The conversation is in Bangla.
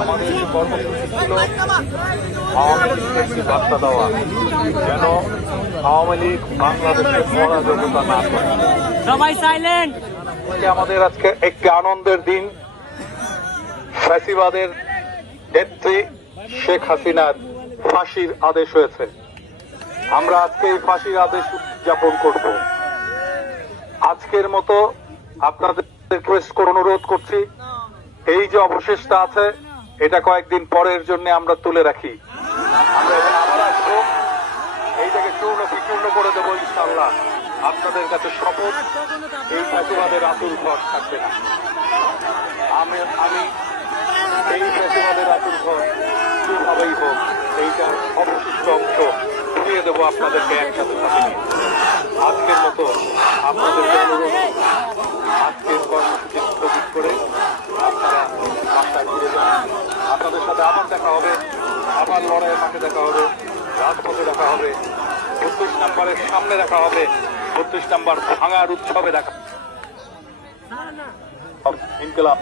আমাদের যে কর্মসূচি ছিল আওয়ামী লীগকে একটি বার্তা দেওয়া, যেন আওয়ামী লীগ বাংলাদেশে অরাজকতা না করে। সবাই সাইলেন্ট। আমাদের আজকে একটি আনন্দের দিন। ফ্যাসিবাদের নেত্রী শেখ হাসিনার ফাঁসির আদেশ হয়েছে। আমরা আজকে এই ফাঁসির আদেশ উদযাপন করব। আজকের মতো আপনাদের রিকোয়েস্ট করে অনুরোধ করছি, এই যে অবশেষটা আছে এটা কয়েকদিন পরের জন্য আমরা তুলে রাখি। আমরা এখানে আবার আসবো, এইটাকে চূর্ণ বিচূর্ণ করে দেবো ইনশাআল্লাহ। আপনাদের কাছে শপথ, এই ফ্যাসিবাদের আতুল ঘর থাকবে না। আমি এই ফ্যাসিবাদের আতুল ঘর যেভাবেই হোক এইটার অবশিষ্ট অংশ ঘুরিয়ে দেবো আপনাদেরকে একসাথে সাথে নিয়ে। আজকের মতো আপনাদেরকে অনুরোধ, আজকের কর্মসূচি স্থগিত করে আপনারা বাসায় ফিরে যান। আপনাদের সাথে আবার দেখা হবে, আবার লড়াইয়ের মাঠে দেখা হবে, রাজপথে দেখা হবে, 32 নম্বরের সামনে দেখা হবে, 32 নম্বর ভাঙার উৎসবে দেখা। ইনকিলাব।